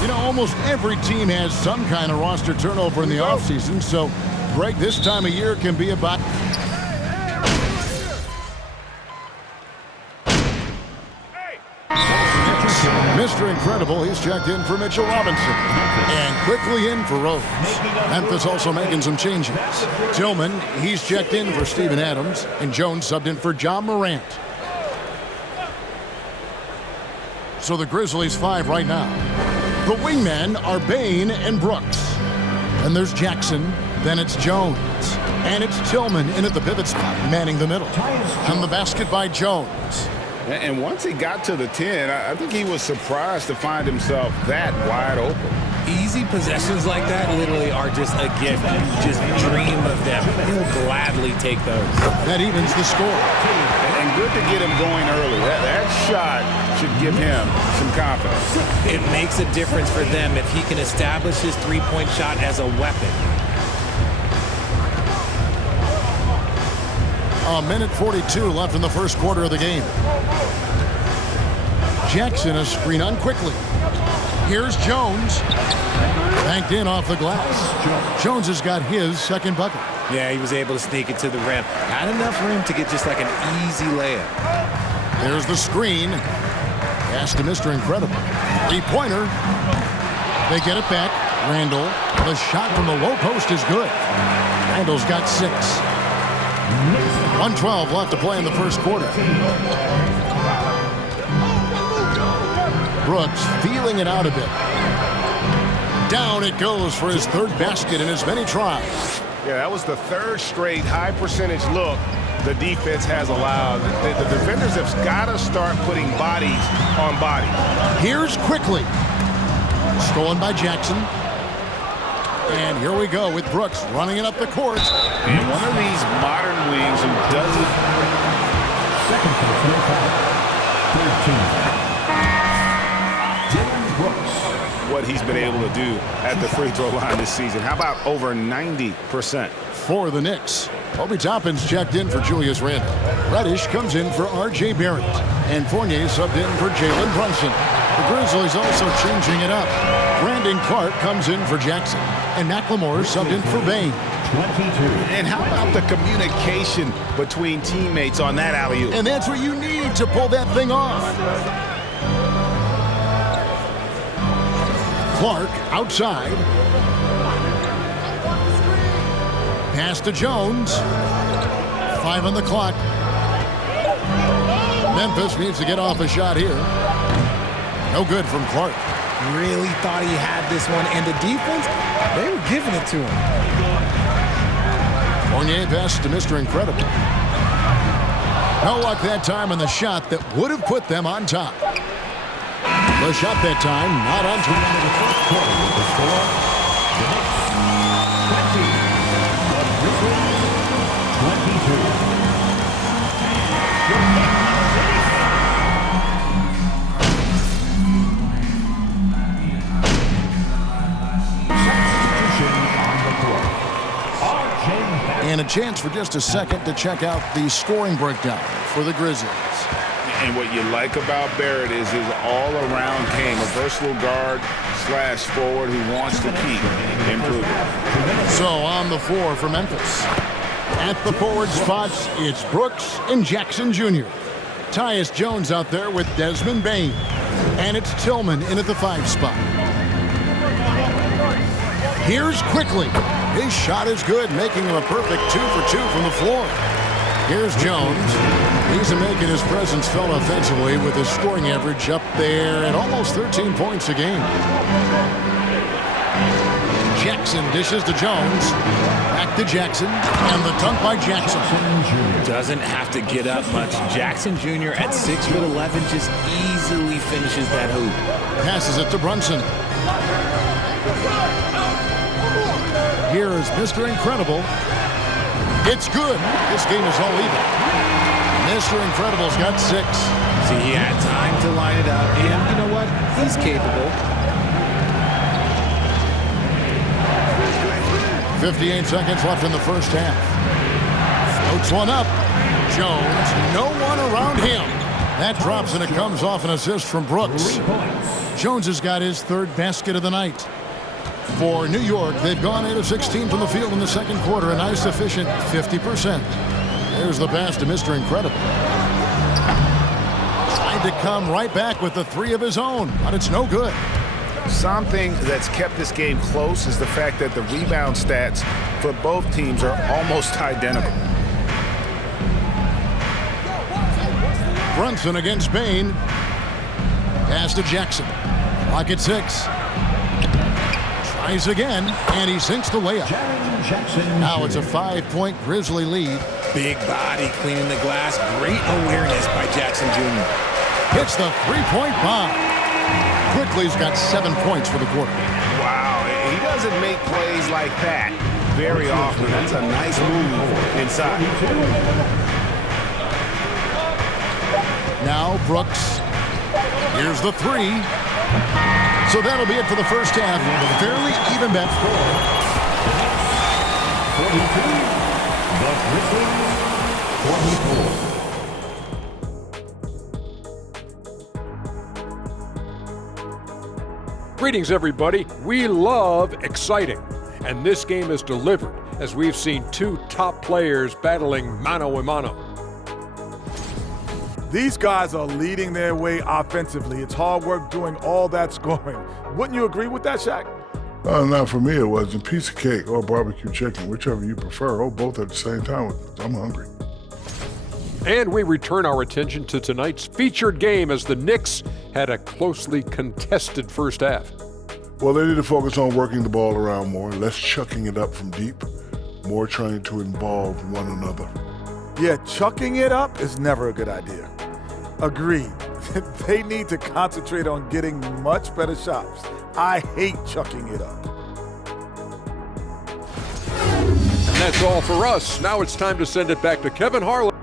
You know, almost every team has some kind of roster turnover in the offseason, so, Greg, this time of year can be about... Mr. Incredible, he's checked in for Mitchell Robinson. And quickly in for Rose. Memphis also making some changes. Tillman, he's checked in for Steven Adams. And Jones subbed in for John Morant. So the Grizzlies 5 right now. The wingmen are Bain and Brooks. And there's Jackson. Then it's Jones. And it's Tillman in at the pivot spot, manning the middle. And the basket by Jones. And once he got to the 10, I think he was surprised to find himself that wide open. Easy possessions like that literally are just a gift. You just dream of them. He'll gladly take those. That evens the score. And good to get him going early. That shot should give him some confidence. It makes a difference for them if he can establish his three-point shot as a weapon. A minute 42 left in the first quarter of the game. Jackson a screen on quickly. Here's Jones. Banked in off the glass. Jones has got his second bucket. Yeah, he was able to sneak it to the rim. Not enough room to get just like an easy layup. There's the screen. Pass to Mr. Incredible. Three-pointer. They get it back. Randall. The shot from the low post is good. Randall's got 6. 1:12 left to play in the first quarter. Brooks feeling it out a bit. Down it goes for his third basket in as many tries. Yeah, that was the third straight high percentage look the defense has allowed. The defenders have got to start putting bodies on bodies. Here's quickly. Stolen by Jackson. And here we go with Brooks running it up the court. And one of these modern wings who doesn't... Second personal foul. 13. Dylan Brooks. What he's been able to do at the free throw line this season. How about over 90%? For the Knicks, Obi Toppin's checked in for Julius Randle. Reddish comes in for R.J. Barrett. And Fournier subbed in for Jalen Brunson. The Grizzlies also changing it up. Brandon Clark comes in for Jackson. And McLemore subbed in for Bain. 22. And how about the communication between teammates on that alley-oop? And that's what you need to pull that thing off. Clark outside. Pass to Jones. 5 on the clock. Memphis needs to get off a shot here. No good from Clark. Really thought he had this one, and the defense, they were giving it to him. Fournier pass to Mr. Incredible. No luck that time on the shot that would have put them on top. The shot that time, not on top. Into the first quarter with the score. The Knicks 20. The Grizzlies 22. And a chance for just a second to check out the scoring breakdown for the Grizzlies. And what you like about Barrett is his all-around game, a versatile guard / forward who wants to keep improving. So on the floor for Memphis. At the forward spots, it's Brooks and Jackson Jr. Tyus Jones out there with Desmond Bain. And it's Tillman in at the 5 spot. Here's quickly. His shot is good, making him a perfect 2 for 2 from the floor. Here's Jones. He's making his presence felt offensively with his scoring average up there at almost 13 points a game. Jackson dishes to Jones. Back to Jackson. And the dunk by Jackson. Doesn't have to get up much. Jackson Jr. at 6'11" just easily finishes that hoop. Passes it to Brunson. Here is Mr. Incredible. It's good. This game is all even. Mr. Incredible's got 6. See, he had time to line it up, and you know what? He's capable. 58 seconds left in the first half. Floats one up. Jones, no one around him. That drops, and it comes off an assist from Brooks. 3 points. Jones has got his third basket of the night. For New York, they've gone 8 of 16 from the field in the second quarter, a nice efficient 50%. There's the pass to Mr. Incredible. Tried to come right back with the 3 of his own, but it's no good. Something that's kept this game close is the fact that the rebound stats for both teams are almost identical. Brunson against Bain. Pass to Jackson. Clock at 6. Tries again, and he sinks the layup. Now it's a 5-point Grizzly lead. Big body cleaning the glass. Great awareness by Jackson Jr. Hits the 3-point bomb. Quickly's got 7 points for the quarter. Wow, he doesn't make plays like that very often. That's a nice move inside. Now Brooks. Here's the 3. So that'll be it for the first half. Fairly even bet score. 42, the Grizzlies 24. Greetings, everybody. We love exciting, and this game is delivered as we've seen 2 top players battling mano a mano. These guys are leading their way offensively. It's hard work doing all that scoring. Wouldn't you agree with that, Shaq? Not for me, it wasn't. Piece of cake or barbecue chicken, whichever you prefer, or both at the same time. I'm hungry. And we return our attention to tonight's featured game as the Knicks had a closely contested first half. Well, they need to focus on working the ball around more, less chucking it up from deep, more trying to involve one another. Yeah, chucking it up is never a good idea. Agreed. They need to concentrate on getting much better shots. I hate chucking it up. And that's all for us. Now it's time to send it back to Kevin Harlan.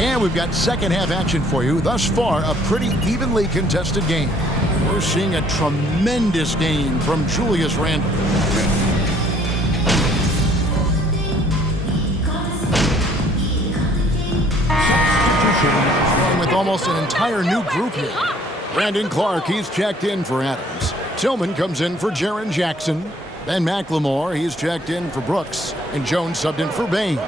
And we've got second half action for you. Thus far, a pretty evenly contested game. We're seeing a tremendous game from Julius Randle. With almost an entire new group here. Brandon Clark, he's checked in for Adams. Tillman comes in for Jaren Jackson. Ben McLemore, he's checked in for Brooks. And Jones subbed in for Bain.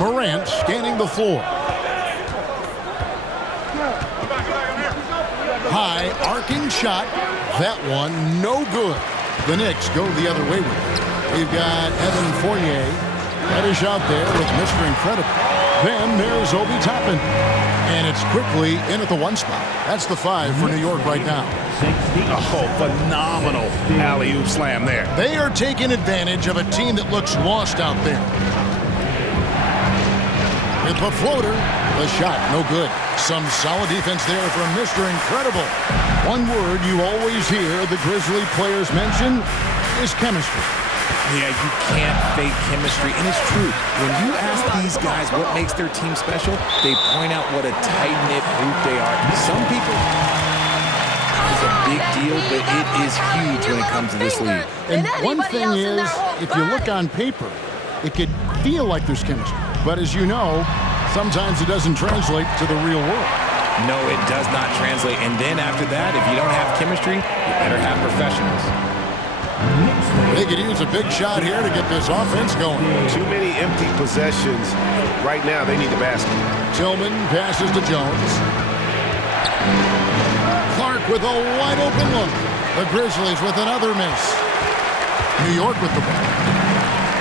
Morant scanning the floor. High arcing shot. That one no good. The Knicks go the other way with it. We've got Evan Fournier. Reddish out there with Mr. Incredible. Then there's Obi Toppin. And it's quickly in at the 1 spot. That's the 5 for New York right now. Oh, phenomenal alley-oop slam there. They are taking advantage of a team that looks lost out there. With the floater, the shot no good. Some solid defense there from Mr. Incredible. One word you always hear the Grizzly players mention is chemistry. Yeah, you can't fake chemistry, and it's true. When you ask these guys what makes their team special, they point out what a tight-knit group they are. Some people, it's a big deal, but it is huge when it comes to this league. And one thing is, if you look on paper, it could feel like there's chemistry. But as you know, sometimes it doesn't translate to the real world. No, it does not translate. And then after that, if you don't have chemistry, you better have professionals. They could use a big shot here to get this offense going. Too many empty possessions. Right now, they need the basket. Tillman passes to Jones. Clark with a wide-open look. The Grizzlies with another miss. New York with the ball.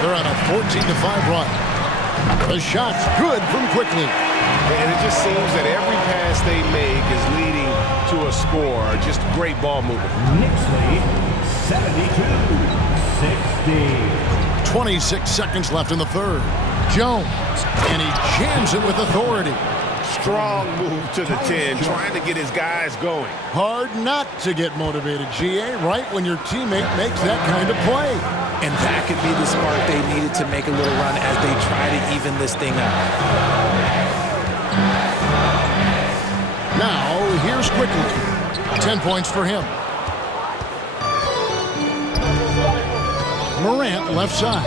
They're on a 14-5 run. The shot's good from Quickly. And it just seems that every pass they make is leading to a score. Just great ball movement. Knicks lead 72-60. 26 seconds left in the third. Jones, and he jams it with authority. Strong move to the 10, trying to get his guys going. Hard not to get motivated, GA, right when your teammate makes that kind of play. And that could be the spark they needed to make a little run as they try to even this thing up. Now, here's Quickly. 10 points for him. Morant left side.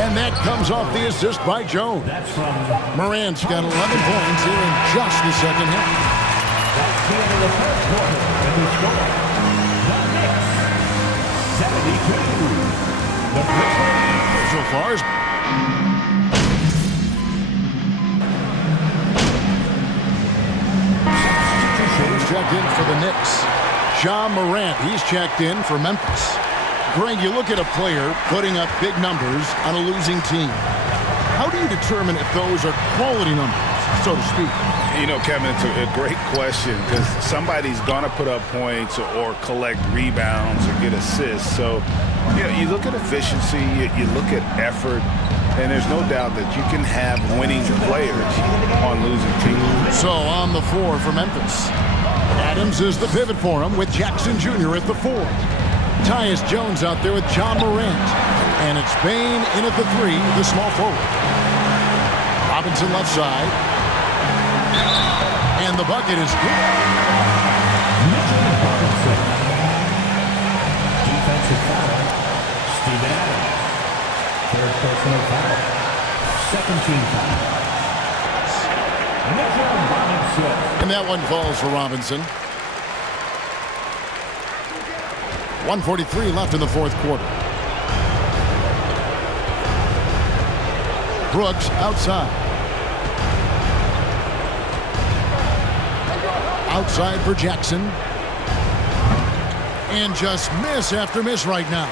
And that comes off the assist by Jones. Morant's got 11 points here in just the second half. That's the end of the first quarter. And the score, the Knicks, 72. The Brooklyn So far as checked in for the Knicks. Ja Morant, he's checked in for Memphis. Greg, you look at a player putting up big numbers on a losing team. How do you determine if those are quality numbers, so to speak? You know, Kevin, it's a great question because somebody's going to put up points or collect rebounds or get assists. So, you know, you look at efficiency, you look at effort, and there's no doubt that you can have winning players on losing teams. So on the floor for Memphis, Adams is the pivot for him with Jackson Jr. at the 4. Tyus Jones out there with Ja Morant. And it's Bane in at the 3, the small forward. Robinson left side. And the bucket is good. defensive foul. Steven Adams. Third personal foul. Second team foul. Mitchell Robinson. And that one falls for Robinson. 1:43 left in the fourth quarter. Brooks outside. Outside for Jackson. And just miss after miss right now.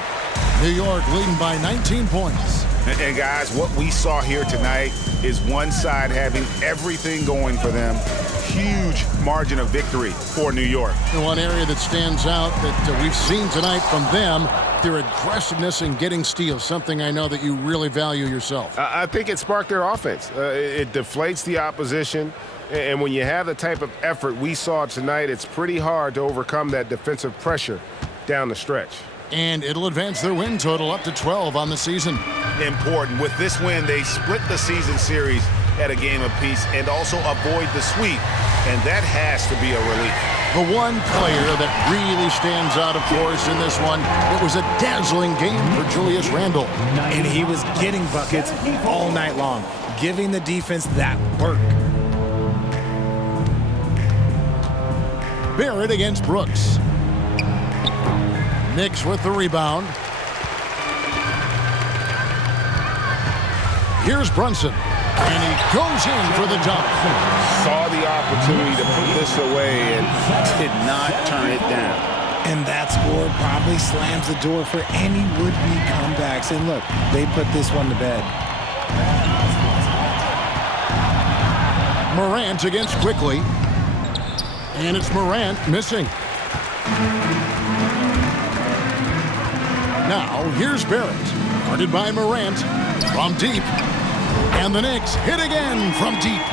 New York leading by 19 points. And guys, what we saw here tonight is one side having everything going for them. Huge margin of victory for New York. The one area that stands out that we've seen tonight from them, their aggressiveness in getting steals, something I know that you really value yourself. I think it sparked their offense. It deflates the opposition. And when you have the type of effort we saw tonight, it's pretty hard to overcome that defensive pressure down the stretch. And it'll advance their win total up to 12 on the season. Important. With this win, they split the season series at a game apiece and also avoid the sweep. And that has to be a relief. The one player that really stands out, of course, in this one, it was a dazzling game for Julius Randle. And he was getting buckets all night long, giving the defense that work. Barrett against Brooks. Knicks with the rebound. Here's Brunson. And he goes in for the dunk. Saw the opportunity to put this away and did not turn it down. And that score probably slams the door for any would-be comebacks. And look, they put this one to bed. Morant against Quickly. And it's Morant missing. Now, here's Barrett. Guarded by Morant from deep. And the Knicks hit again from deep.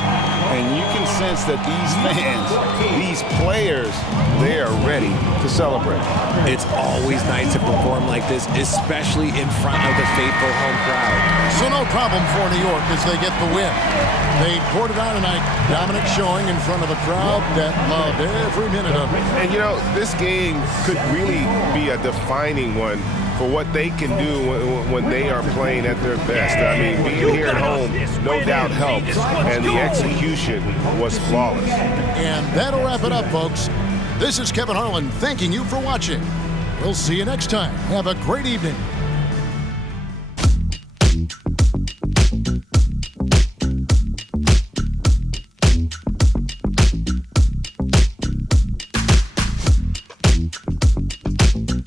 And you can sense that these fans, these players, they are ready to celebrate. It's always nice to perform like this, especially in front of the faithful home crowd. So no problem for New York as they get the win. They poured it on tonight. Dominant showing in front of a crowd that loved every minute of it. And, you know, this game could really be a defining one for what they can do when they are playing at their best. I mean, being here at home no doubt helps, and the execution was flawless. And that'll wrap it up, folks. This is Kevin Harlan thanking you for watching. We'll see you next time. Have a great evening.